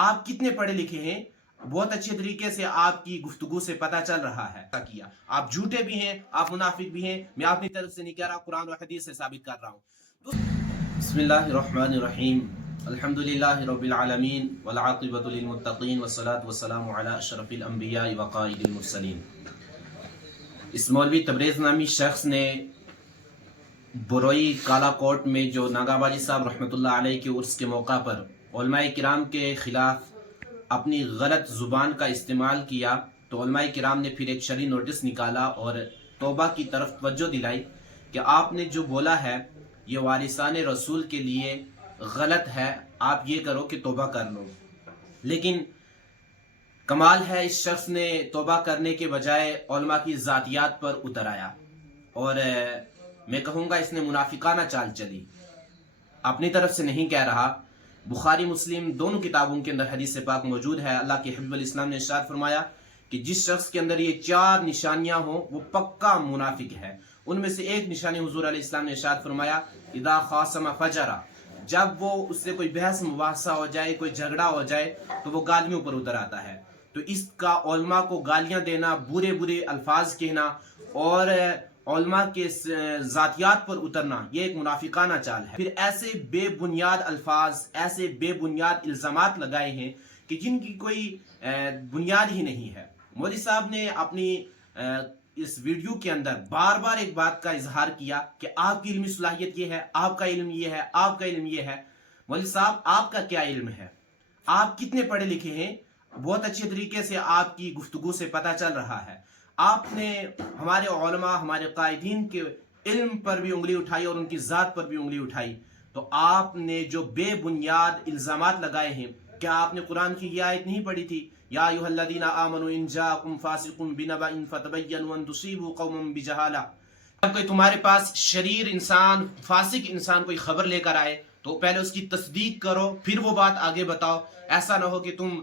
آپ کتنے پڑھے لکھے ہیں بہت اچھے طریقے سے آپ کی گفتگو سے پتہ چل رہا ہے کیا آپ جھوٹے بھی ہیں، آپ منافق بھی ہیں. میں اپنی طرف سے نہیں کہہ رہا، قرآن و حدیث سے ثابت کر رہا ہوں. بسم اللہ الرحمن الرحیم. الحمدللہ رب العالمین والعاقبۃ للمتقین والصلاۃ والسلام علی اشرف الانبیاء وقائد المرسلین. اس مولوی تبریز نامی شخص نے بروئی کالا کوٹ میں جو ناگا باجی صاحب رحمۃ اللہ علیہ کے عرس کے موقع پر علماء کرام کے خلاف اپنی غلط زبان کا استعمال کیا، تو علماء کرام نے پھر ایک شرعی نوٹس نکالا اور توبہ کی طرف توجہ دلائی کہ آپ نے جو بولا ہے یہ وارثان رسول کے لیے غلط ہے، آپ یہ کرو کہ توبہ کر لو. لیکن کمال ہے، اس شخص نے توبہ کرنے کے بجائے علماء کی ذاتیات پر اتر آیا اور میں کہوں گا اس نے منافقانہ چال چلی. اپنی طرف سے نہیں کہہ رہا، بخاری مسلم دونوں کتابوں کے اندر حدیث پاک موجود ہے. اللہ کے حبیب علیہ السلام نے ارشاد فرمایا کہ جس شخص کے اندر یہ 4 نشانیاں ہوں وہ پکا منافق ہے. ان میں سے ایک نشانی حضور علیہ السلام نے ارشاد فرمایا اذا خاصم فجرا، جب وہ اس سے کوئی بحث مباحثہ ہو جائے، کوئی جھگڑا ہو جائے تو وہ گالیوں پر اتر آتا ہے. تو اس کا علماء کو گالیاں دینا، برے برے الفاظ کہنا اور علماء کے ذاتیات پر اترنا، یہ ایک منافقانہ چال ہے. پھر ایسے بے بنیاد الفاظ، ایسے بے بنیاد الزامات لگائے ہیں کہ جن کی کوئی بنیاد ہی نہیں ہے. مولوی صاحب نے اپنی اس ویڈیو کے اندر بار بار ایک بات کا اظہار کیا کہ آپ کی علمی صلاحیت یہ ہے، آپ کا علم یہ ہے، آپ کا علم یہ ہے. مولوی صاحب آپ کا کیا علم ہے؟ آپ کتنے پڑھے لکھے ہیں؟ بہت اچھے طریقے سے آپ کی گفتگو سے پتہ چل رہا ہے. آپ نے ہمارے علماء، ہمارے قائدین کے علم پر بھی انگلی اٹھائی اور ان کی ذات پر بھی انگلی اٹھائی. تو آپ نے جو بے بنیاد الزامات لگائے ہیں، کیا آپ نے قرآن کی یہ آیت نہیں پڑھی تھی یا ایھا الذین آمنوا ان جاءکم فاسق بنبأ فتبینوا ان تصیبوا قوما بجہالہ؟ جب کوئی تمہارے پاس شریر انسان، فاسق انسان کوئی خبر لے کر آئے تو پہلے اس کی تصدیق کرو، پھر وہ بات آگے بتاؤ. ایسا نہ ہو کہ تم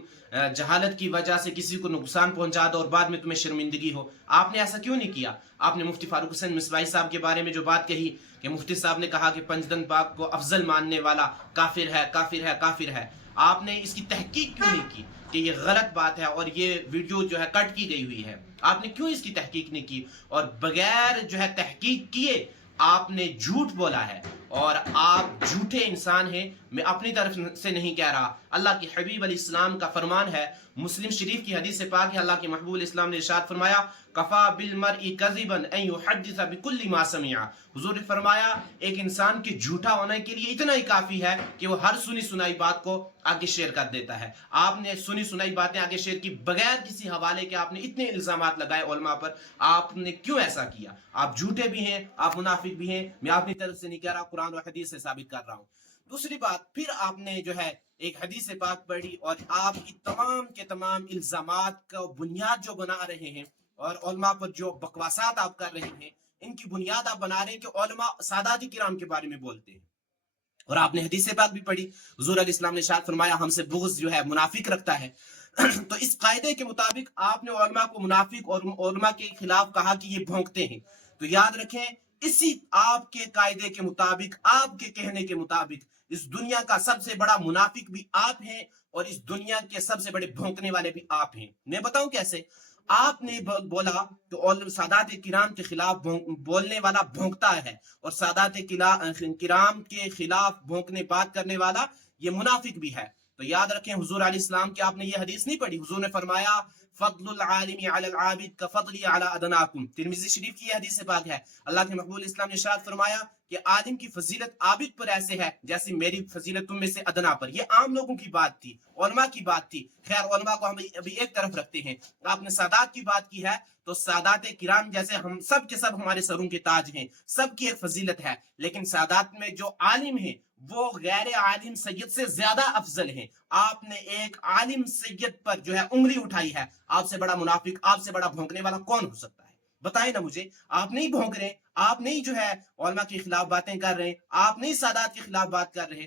جہالت کی وجہ سے کسی کو نقصان پہنچا دو اور بعد میں تمہیں شرمندگی ہو. آپ نے ایسا کیوں نہیں کیا؟ آپ نے مفتی فاروق حسین مصباحی صاحب کے بارے میں جو بات کہی کہ مفتی صاحب نے کہا کہ پنجدن پاک کو افضل ماننے والا کافر ہے، کافر ہے، کافر ہے. آپ نے اس کی تحقیق کیوں نہیں کی کہ یہ غلط بات ہے اور یہ ویڈیو جو ہے کٹ کی گئی ہوئی ہے؟ آپ نے کیوں اس کی تحقیق نہیں کی؟ اور بغیر جو ہے تحقیق کیے آپ نے جھوٹ بولا ہے اور آپ جھوٹے انسان ہیں. میں اپنی طرف سے نہیں کہہ رہا، اللہ کے حبیب علیہ السلام کا فرمان ہے. مسلم شریف کی حدیث پاک ہے، اللہ کے محبوب علیہ السلام نے ارشاد فرمایا کفا بالمرء کذبا ان یحدث بكل ما سمع. حضور نے فرمایا ایک انسان کے جھوٹا ہونے کے لیے اتنا ہی کافی ہے کہ وہ ہر سنی سنائی بات کو آگے شیئر کر دیتا ہے. آپ نے سنی سنائی باتیں آگے شیئر کی بغیر کسی حوالے کے. آپ نے اتنے الزامات لگائے علماء پر، آپ نے کیوں ایسا کیا؟ آپ جھوٹے بھی ہیں، آپ منافق بھی ہیں. میں اپنی طرف سے نہیں کہہ رہا، قرآن و حدیث سے ثابت کر رہا ہوں. دوسری بات، پھر آپ نے جو ہے ایک حدیث پاک پڑھی اور آپ کی تمام کے تمام الزامات کا بنیاد جو بنا رہے ہیں اور علماء پر جو بکواسات آپ کر رہے ہیں، ان کی بنیاد آپ بنا رہے ہیں کہ علماء سادات کرام کے بارے میں بولتے ہیں. اور آپ نے حدیث پاک بھی پڑھی، حضور علیہ السلام نے ارشاد فرمایا ہم سے بغض جو ہے منافق رکھتا ہے. تو اس قاعدے کے مطابق آپ نے علماء کو منافق اور علماء کے خلاف کہا کہ یہ بھونکتے ہیں. تو یاد رکھیں اسی آپ کے قاعدے کے مطابق، آپ کے کہنے کے مطابق اس دنیا کا سب سے بڑا منافق بھی آپ ہیں اور اس دنیا کے سب سے بڑے بھونکنے والے بھی آپ ہیں. میں بتاؤں کیسے؟ آپ نے بولا کہ سادات کرام کے خلاف بولنے والا بھونکتا ہے اور سادات کرام کے خلاف بھونکنے بات کرنے والا یہ منافق بھی ہے. تو یاد رکھیں حضور علیہ السلام کی آپ نے یہ حدیث نہیں پڑھی؟ حضور نے فرمایا فضل العالم علی العابد کفضلی علی ادناکم. ترمذی شریف کی یہ حدیث پاک ہے. اللہ کے محبوب اسلام نے ارشاد فرمایا کہ عالم کی فضیلت عابد پر ایسے ہے جیسے میری فضیلت تم میں سے ادنا پر. یہ عام لوگوں کی بات تھی، علماء کی بات تھی. خیر علماء کو ہم ابھی ایک طرف رکھتے ہیں. آپ نے سادات کی بات کی ہے تو سادات کرام جیسے ہم سب کے سب ہمارے سروں کے تاج ہیں، سب کی ایک فضیلت ہے. لیکن سادات میں جو عالم ہیں وہ غیر عالم سید سے زیادہ افضل ہیں. آپ نے ایک عالم سید پر جو ہے انگلی اٹھائی ہے. آپ سے بڑا منافق، آپ سے بڑا بھونکنے والا کون ہو سکتا ہے؟ بتائیں نا مجھے. آپ نہیں بھونک رہے، آپ نہیں جو ہے علماء کے خلاف باتیں کر رہے، آپ نہیں سادات کے خلاف بات کر رہے.